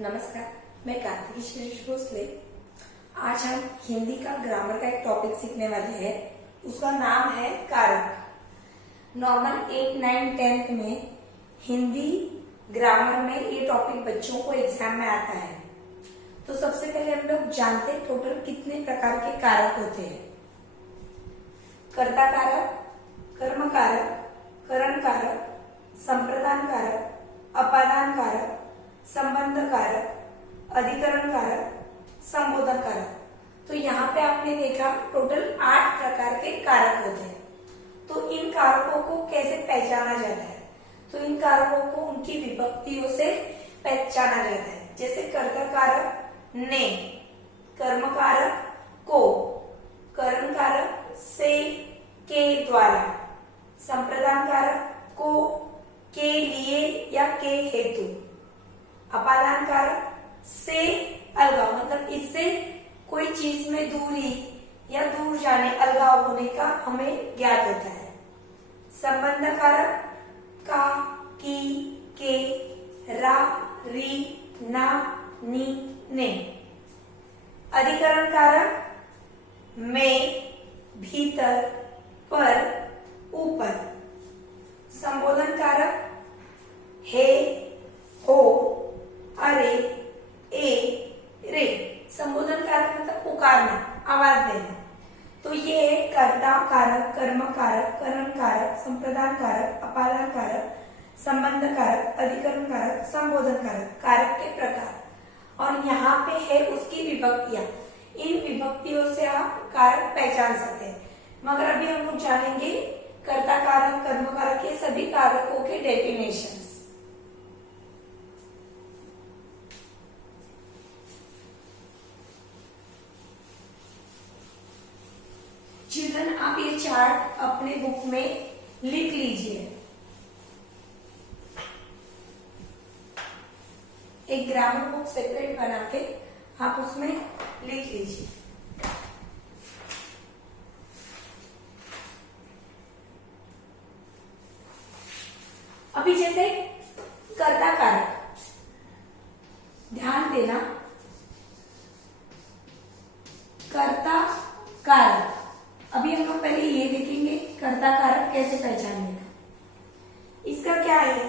नमस्कार, मैं कार्तिकी शिरीष भोसले। आज हम हिंदी का ग्रामर का एक टॉपिक सीखने वाले हैं। उसका नाम है कारक। नॉर्मल 8, 9, 10th में हिंदी ग्रामर में ये टॉपिक बच्चों को एग्जाम में आता है। तो सबसे पहले हम लोग जानते हैं टोटल कितने प्रकार के कारक होते हैं। कर्ता कारक, कर्म कारक, करण कारक, संप्रदान कारक, अपादान कारक, संबंध कारक, अधिकरण कारक, संबोधन कारक। तो यहाँ पे आपने देखा टोटल 8 प्रकार के कारक होते हैं। तो इन कारकों को कैसे पहचाना जाता है? तो इन कारकों को उनकी विभक्तियों से पहचाना जाता है। जैसे कर्ता कारक ने, कर्म कारक को, करण कारक से, के द्वारा, संप्रदान कारक को, के लिए या के हेतु, अपादान कारक से अलगाव, मतलब इससे कोई चीज में दूरी या दूर जाने, अलगाव होने का हमें ज्ञात होता है। संबंध कारक का, की, के, रा, री, ना, नी, ने। अधिकरण कारक में, भीतर, पर, ऊपर। संबोधन कारक हे, हो, अरे, ए, रे। संबोधन कारक मतलब पुकारना, आवाज देना। तो ये है कर्ता कारक, कर्म कारक, करण कारक, संप्रदान कारक, अपादान कारक, संबंध कारक, अधिकरण कारक, संबोधन कारक, कारक के प्रकार। और यहाँ पे है उसकी विभक्तियां। इन विभक्तियों से आप कारक पहचान सकते हैं। मगर अभी हम लोग जानेंगे कर्ता कारक, कर्म कारक, ये सभी कारकों के डेफिनेशंस। चिल्ड्रन, आप ये चार्ट अपने बुक में लिख लीजिए। एक ग्रामर बुक सेपरेट बना के आप उसमें लिख लीजिए। अभी जैसे कर्ता कारक, ध्यान देना, कर्ता कारक। अभी हम लोग पहले ये देखेंगे कर्ता कारक कैसे पहचानने का। इसका क्या है?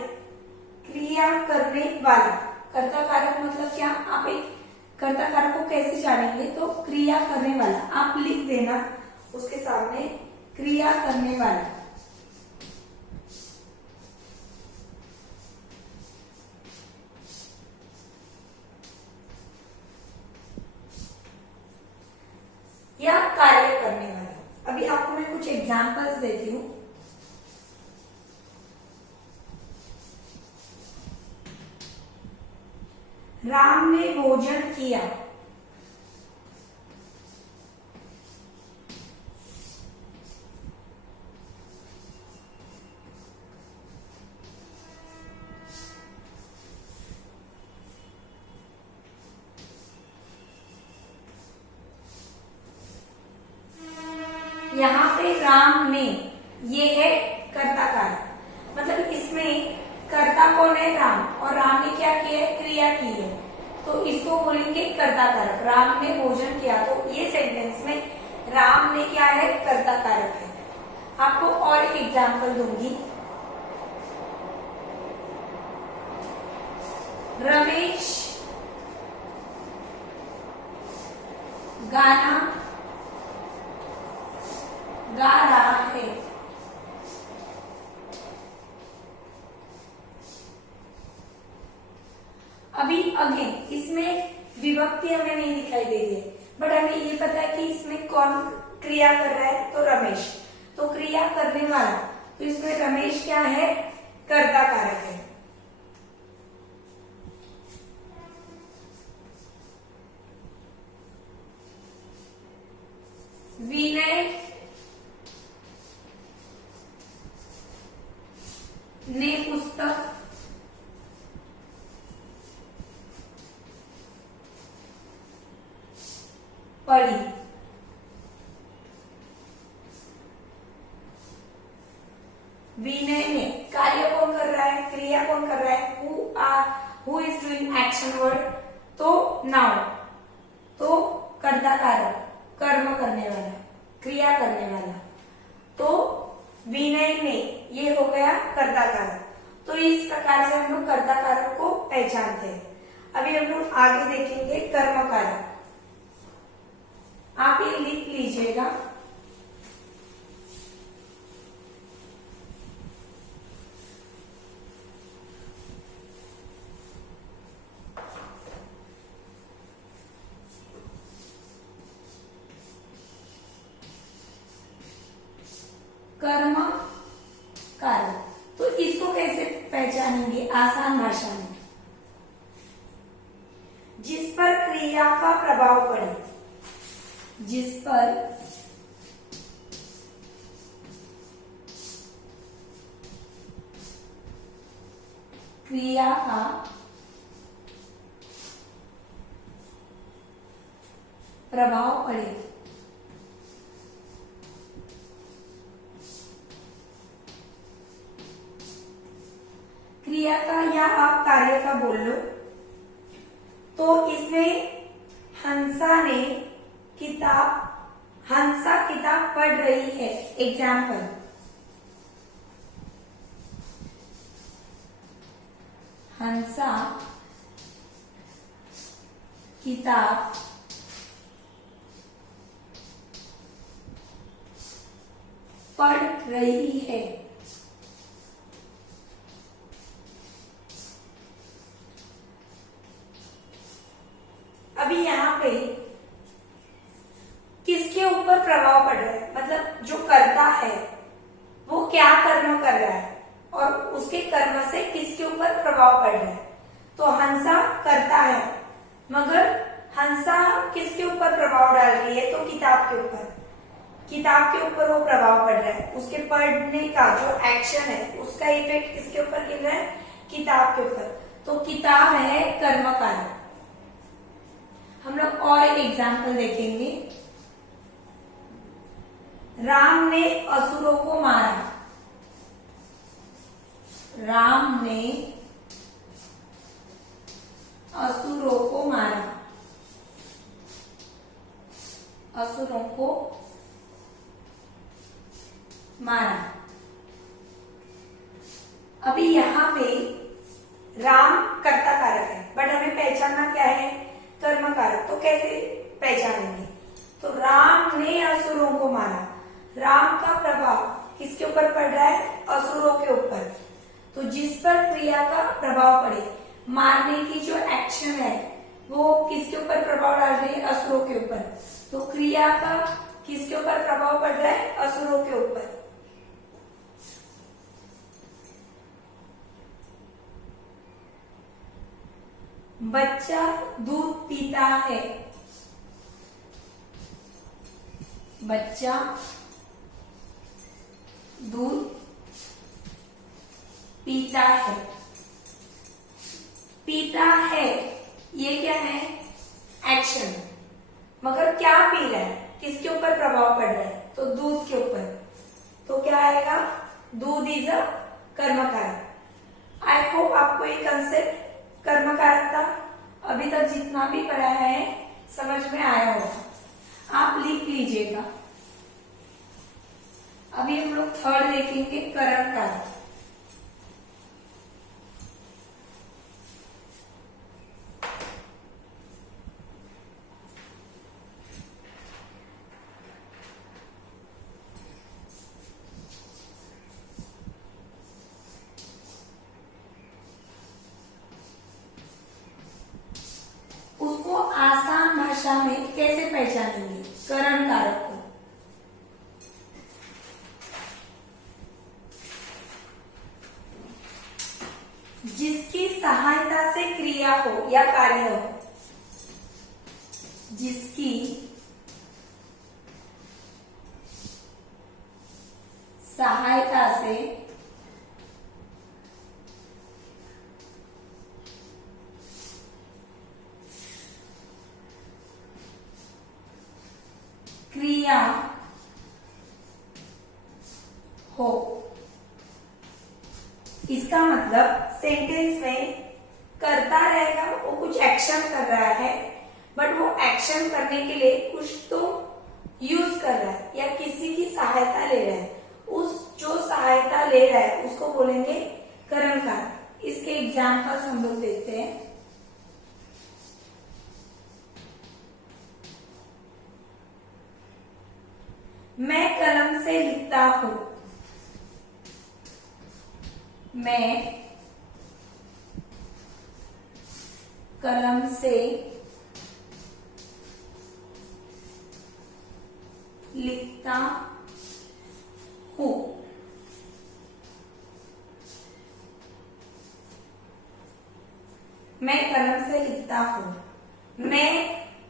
क्रिया करने वाला। कर्ता कारक मतलब क्या? आप एक कर्ता कारक को कैसे जानेंगे? तो क्रिया करने वाला आप लिख देना उसके सामने, क्रिया करने वाला। या कार्य करने वाला। अभी आपको मैं कुछ एग्जांपल्स देती हूं। राम ने भोजन किया। यहाँ पे राम ने, ये है कर्ता कारक, मतलब इसमें कर्ता कौन है? राम। और राम ने क्या किया है? क्रिया की है। तो इसको बोलेंगे कर्ता कारक। राम ने भोजन किया, तो ये सेंटेंस में राम ने क्या है? कर्ता कारक है। आपको और एक एग्जांपल दूंगी। रमेश गाना गा रहा है। अभी अगेन इसमें विभक्ति हमें नहीं दिखाई दे रही है, बट हमें ये पता है कि इसमें कौन क्रिया कर रहा है? तो रमेश। तो क्रिया करने वाला, तो इसमें रमेश क्या है? कर्ता कारक है। विनय ने पुस्तक पढ़ी। विनय ने, कार्य कौन कर रहा है? क्रिया कौन कर रहा है? Who is doing action. Action word, तो नाउन, तो कर्ता कारक, कर्म करने वाला, क्रिया करने वाला, तो विनय में ये हो गया कर्ता कारक। तो इस प्रकार से हम लोग कर्ता कारक को पहचानते हैं। अभी हम लोग आगे देखेंगे कर्म कारक। आप ये लिख लीजिएगा। कर्म कारक, तो इसको कैसे पहचानेंगे आसान भाषा में? जिस पर क्रिया का प्रभाव पड़े, जिस पर क्रिया का प्रभाव पड़े, क्रिया का या आप कार्य का बोल लो। तो इसमें हंसा किताब पढ़ रही है, एग्जाम्पल। हंसा किताब पढ़ रही है। अभी यहाँ पे किसके ऊपर प्रभाव पड़ रहा है, मतलब जो कर्ता है वो क्या कर्म कर रहा है और उसके कर्म से किसके ऊपर प्रभाव पड़ रहा है। तो हंसा कर्ता है, मगर हंसा किसके ऊपर प्रभाव डाल रही है, तो किताब के ऊपर। किताब के ऊपर वो प्रभाव पड़ रहा है, उसके पढ़ने का जो एक्शन है उसका इफेक्ट किसके ऊपर गिर रहा है, किताब के ऊपर। तो किताब है कर्म कारक। हम लोग और एक एग्जाम्पल देखेंगे। राम ने असुरों को मारा। राम ने असुरों को मारा, असुरों को मारा। अभी यहां पे राम कर्ता कारक है, बट हमें पहचानना क्या है, कर्म कारक। तो कैसे पहचानेंगे, तो राम ने असुरों को मारा। राम का प्रभाव किसके ऊपर पड़ रहा है, असुरों के ऊपर। तो जिस पर क्रिया का प्रभाव पड़े, मारने की जो एक्शन है वो किसके ऊपर प्रभाव डाल रही है, असुरों के ऊपर। तो क्रिया का किसके ऊपर प्रभाव पड़ रहा है, असुरों के ऊपर। बच्चा दूध पीता है। बच्चा दूध पीता है। पीता है ये क्या है, एक्शन, मगर क्या पी रहा है, किसके ऊपर प्रभाव पड़ रहा है, तो दूध के ऊपर। तो क्या आएगा, दूध इज अ कर्म कारक। आई होप आपको ये कंसेप्ट कर्म कारक था अभी तक जितना भी पढ़ा है समझ में आया होगा। आप लिख लीजिएगा। अभी हम लोग थर्ड देखेंगे, करण कारक। उसको आसान भाषा में कैसे पहचानेंगे करण कारक को? जिसकी सहायता से क्रिया हो या कार्य हो, जिसकी सहायता से क्रिया हो। इसका मतलब सेंटेंस में कर्ता रहेगा, वो कुछ कुछ एक्शन कर रहा है, बट वो एक्शन करने के लिए कुछ तो यूज कर रहा है या किसी की सहायता ले रहा है। उस जो सहायता ले रहा है उसको बोलेंगे करण कारक। इसके एग्जाम्पल्स हम लोग देखते हैं। मैं कलम से लिखता हूं। मैं कलम से लिखता हूं। मैं कलम से लिखता हूं। मैं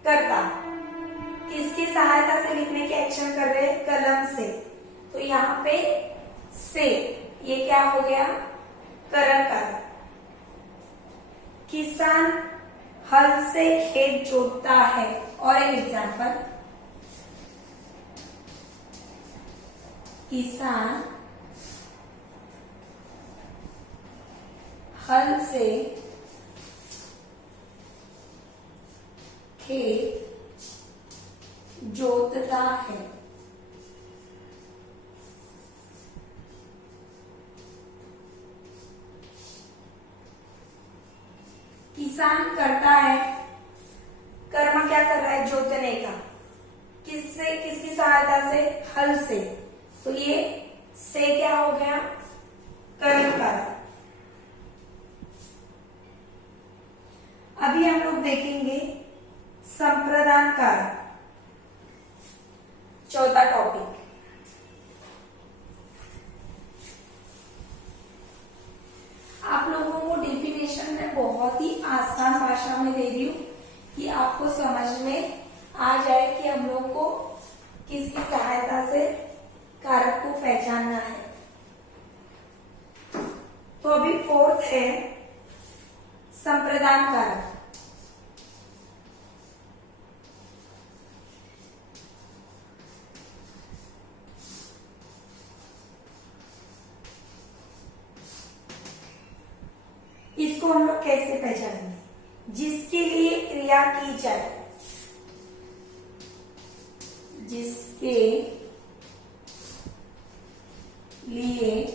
करता, किसकी सहायता से लिखने के एक्शन कर रहे हैं? कलम से। तो यहाँ पे से ये क्या हो गया? करण कारक। किसान हल से खेत जोतता है। और एक एग्जांपल, किसान हल से खेत जोतता है। किसान करता है, कर्म क्या कर रहा है? जोतने का। किससे? किसकी सहायता से? हल से। तो ये से क्या हो गया? करण कारक। अभी हम लोग देखेंगे संप्रदान कारक, चौथा टॉपिक। आप लोगों को डेफिनेशन में बहुत ही आसान भाषा में दे रही हूं कि आपको समझ में आ जाए कि हम लोग को किसकी सहायता से कारक को पहचानना है। तो अभी फोर्थ है संप्रदान कारक। इसको हम लोग कैसे पहचानेंगे? जिसके लिए क्रिया की जाए, जिसके लिए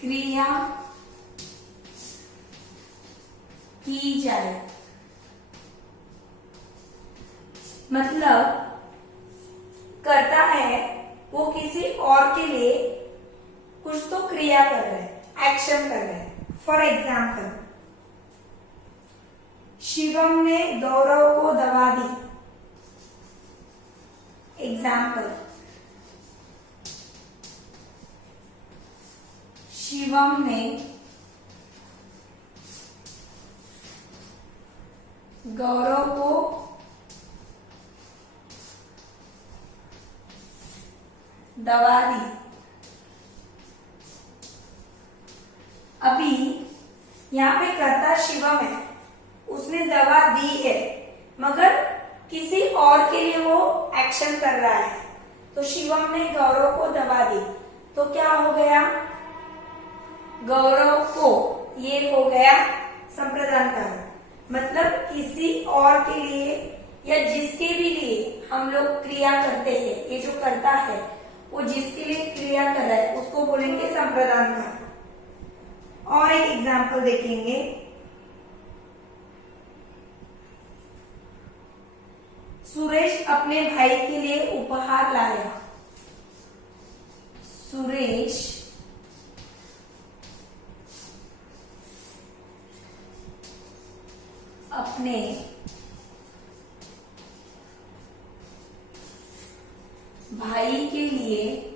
क्रिया की जाए, मतलब करता है वो किसी और के लिए कुछ तो क्रिया कर रहे हैं, एक्शन कर रहे हैं। फॉर एग्जाम्पल, शिवम ने गौरव को दवा दी। एग्जाम्पल, शिवम ने गौरव को दवा दी। अभी यहाँ पे कर्ता शिवम है, उसने दवा दी है, मगर किसी और के लिए वो एक्शन कर रहा है। तो शिवम ने गौरव को दवा दी, तो क्या हो गया? गौरव को, ये हो गया संप्रदान कारक। मतलब किसी और के लिए या जिसके भी लिए हम लोग क्रिया करते हैं, ये जो करता है वो जिसके लिए क्रिया कर रहा है उसको बोलेंगे संप्रदान कारक। और एक एग्जाम्पल देखेंगे, सुरेश अपने भाई के लिए उपहार लाया। सुरेश अपने भाई के लिए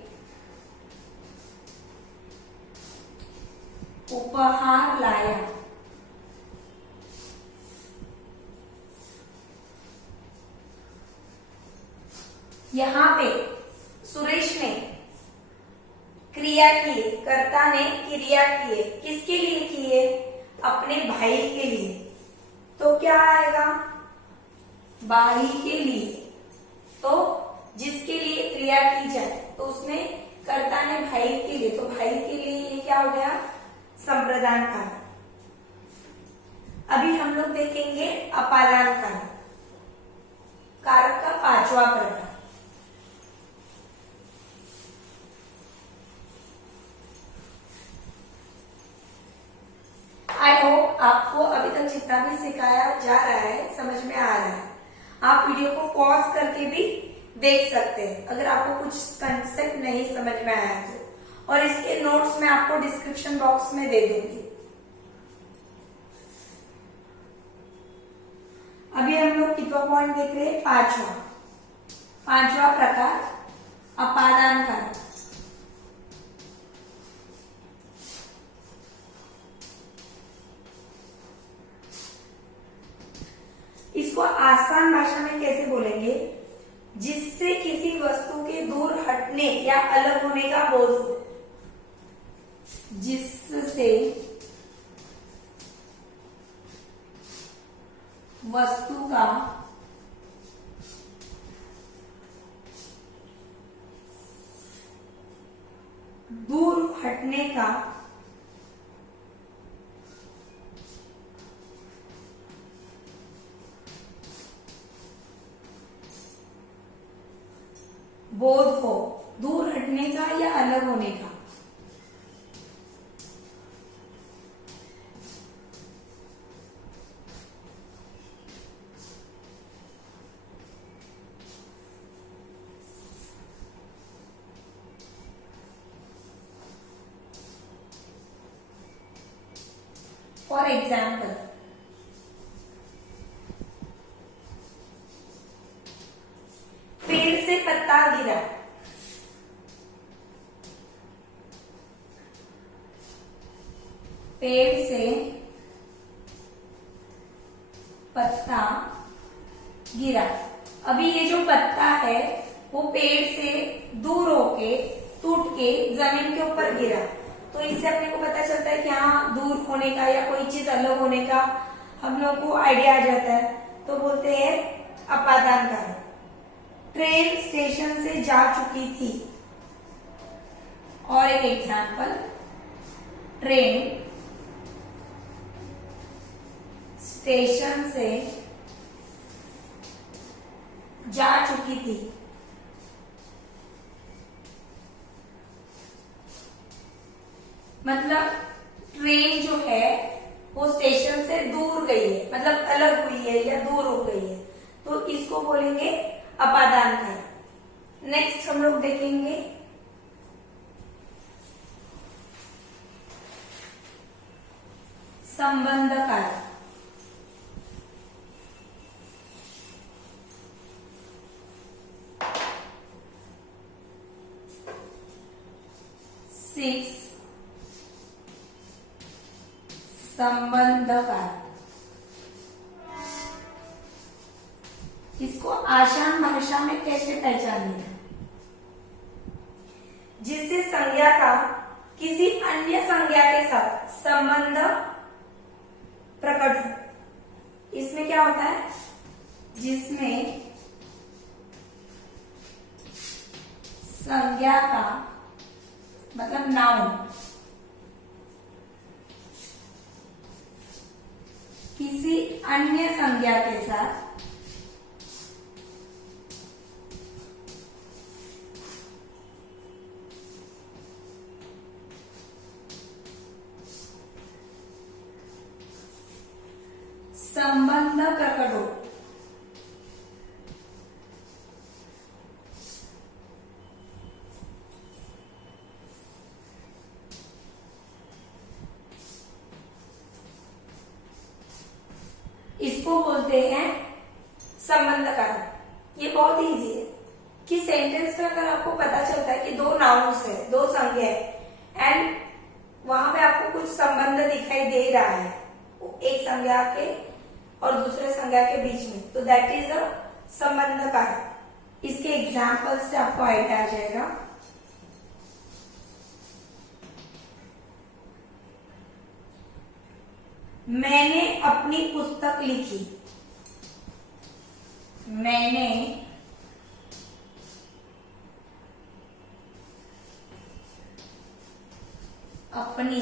उपहार लाया। यहाँ पे सुरेश ने क्रिया की, कर्ता ने क्रिया की है, किसके लिए की है? अपने भाई के लिए। तो क्या आएगा? भाई के लिए। तो जिसके लिए क्रिया की जाए, तो उसने कर्ता ने भाई के लिए, तो भाई के लिए ये क्या हो गया? संप्रदान कारक। अभी हम लोग देखेंगे अपादान कारक, कारक का पांचवा प्रकार। आई होप आपको अभी तक जितना भी सिखाया जा रहा है समझ में आ रहा है। आप वीडियो को पॉज करके भी देख सकते हैं अगर आपको कुछ कंसेप्ट नहीं समझ में आया तो, और इसके नोट्स मैं आपको डिस्क्रिप्शन बॉक्स में दे दूंगी। अभी हम लोग कितना पॉइंट देख रहे हैं? पांचवा प्रकार अपादान कारक। इसको आसान भाषा में कैसे बोलेंगे? जिससे किसी वस्तु के दूर हटने या अलग होने का बोध हो, जिससे वस्तु का दूर हटने का बोध हो, दूर हटने का या अलग होने का। फॉर एग्जाम्पल, पेड़ से पत्ता गिरा, पेड़ से पत्ता गिरा। अभी ये जो पत्ता है वो पेड़ से दूर होके टूट के जमीन के ऊपर गिरा, तो इससे अपने को पता चलता है कि हाँ दूर होने का या कोई चीज अलग होने का हम लोग को आइडिया आ जाता है, तो बोलते हैं अपादान कारक। ट्रेन स्टेशन से जा चुकी थी, और एक एग्जाम्पल, ट्रेन स्टेशन से जा चुकी थी। मतलब ट्रेन जो है वो स्टेशन से दूर गई है, मतलब अलग हुई है या दूर हो गई है, तो इसको बोलेंगे अपादान कारक। नेक्स्ट हम लोग देखेंगे संबंध कारक। संबंध कारक। इसको आसान भाषा में कैसे पहचानें? जिससे संज्ञा का किसी अन्य संज्ञा के साथ संबंध प्रकट हो। इसमें क्या होता है? जिसमें संज्ञा का मतलब नाउन किसी अन्य संज्ञा के साथ संबंध प्रकट हो। इसको बोलते हैं संबंध कारक। ये बहुत इजी है कि सेंटेंस में अगर आपको पता चलता है कि दो नाउन्स है, दो संज्ञा है, एंड वहां पे आपको कुछ संबंध दिखाई दे रहा है एक संज्ञा के और दूसरे संज्ञा के बीच में, तो दैट इज अ संबंध कारक। इसके एग्जाम्पल से आपको आइडिया आ जाएगा। मैंने अपनी पुस्तक लिखी, मैंने अपनी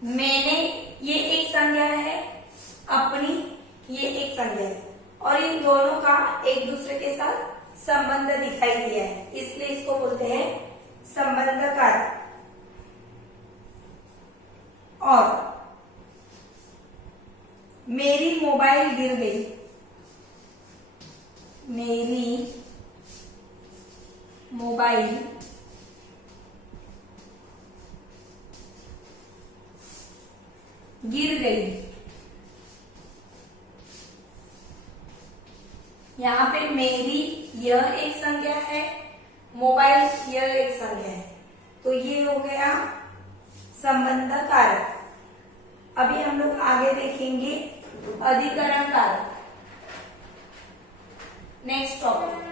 मैंने ये एक संज्ञा है, अपनी ये एक संज्ञा है, और इन दोनों का एक दूसरे के साथ संबंध दिखाई दिया है, इसलिए इसको बोलते हैं संबंध कारक। और मेरी मोबाइल गिर गई, मेरी मोबाइल गिर गई। यहां पे मेरी यह एक संज्ञा है, मोबाइल यह एक संज्ञा है, तो ये हो गया संबंध कारक। अभी हम लोग आगे देखेंगे अधिकरण कारक। नेक्स्ट टॉपिक,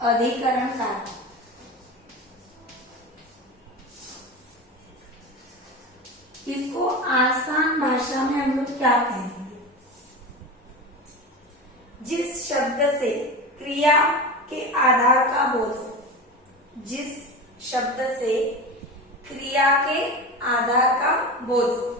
अधिकरण कारक। इसको आसान भाषा में हम लोग क्या कहेंगे? जिस शब्द से क्रिया के आधार का बोध हो, जिस शब्द से क्रिया के आधार का बोध हो।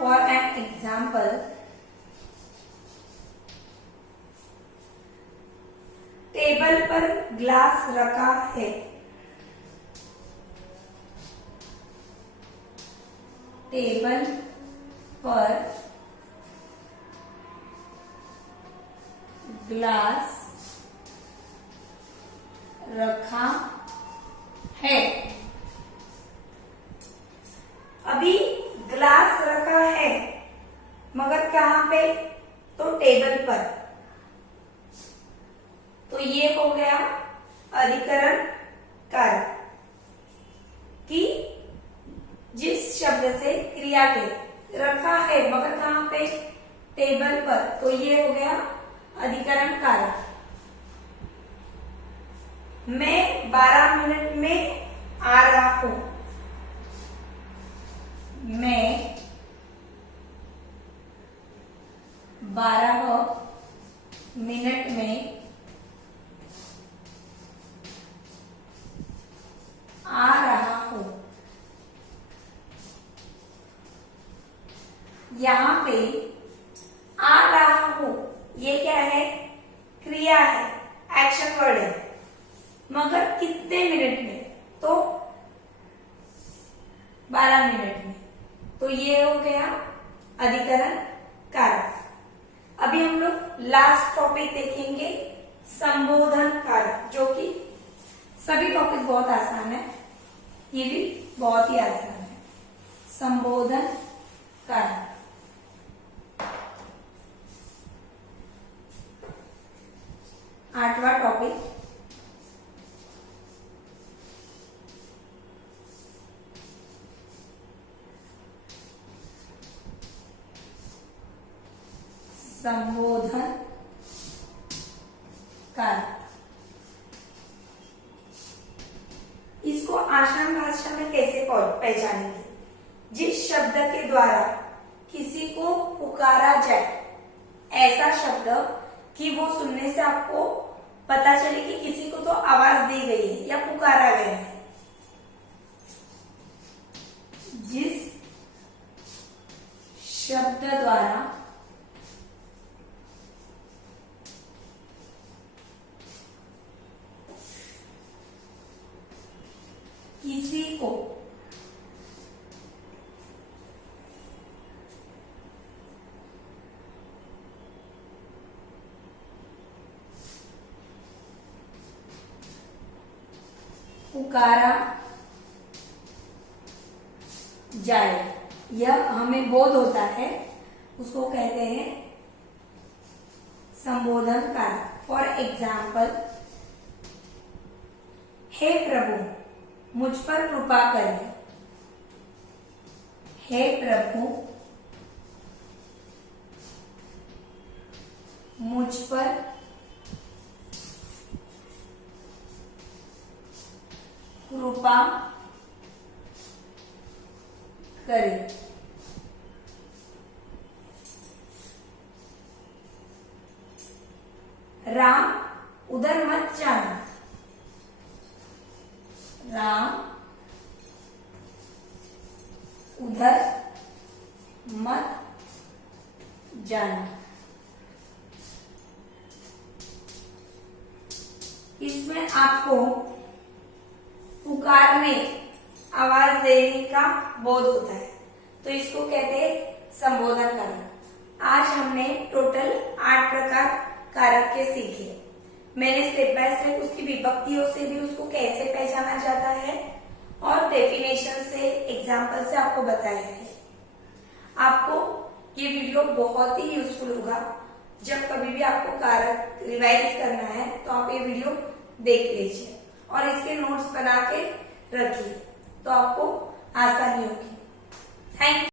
For an example, टेबल पर ग्लास रखा है, टेबल पर ग्लास रखा है। अभी ग्लास रखा है मगर कहां पे? तो टेबल पर, तो ये हो गया अधिकरण कारक कि जिस शब्द से क्रिया के रखा है मगर कहां पे? टेबल पर, तो ये हो गया अधिकरण कारक। मैं 12 मिनट में आ रहा हूं, मैं 12 मिनट में आ रहा हूं। यहां पे आ रहा हूं ये क्या है? क्रिया है, एक्शन वर्ड है, मगर कितने मिनट में? तो 12 मिनट में, तो ये हो गया अधिकरण कारक। अभी हम लोग लास्ट टॉपिक देखेंगे संबोधन कारक, जो कि सभी टॉपिक बहुत आसान है, ये भी बहुत ही आसान है। संबोधन कारक, आठवां टॉपिक, संबोधन कारक। इसको आसान भाषा में कैसे पहचानेंगे? जिस शब्द के द्वारा किसी को पुकारा जाए, ऐसा शब्द कि वो सुनने से आपको पता चले कि किसी को तो आवाज दी गई है या पुकारा गया है। जिस शब्द द्वारा किसी को पुकारा जाए, यह हमें बोध होता है, उसको कहते हैं संबोधन कारक। फॉर एग्जाम्पल, हे प्रभु मुझ पर कृपा करें, हे प्रभु मुझ पर कृपा करें। राम उधर मत जाना, राम उधर मत जाना। इसमें आपको पुकारने, आवाज देने का बोध होता है, तो इसको कहते हैं संबोधन कारक। आज हमने टोटल 8 प्रकार कारक के सीखे। मैंने स्टेप बाय स्टेप उसकी विभक्तियों से भी उसको कैसे पहचाना जाता है और डेफिनेशन से, एग्जाम्पल से आपको बताया है। आपको ये वीडियो बहुत ही यूजफुल होगा। जब कभी भी आपको कारक रिवाइज करना है तो आप ये वीडियो देख लीजिए और इसके नोट्स बना के रखिए, तो आपको आसानी होगी। Thank you.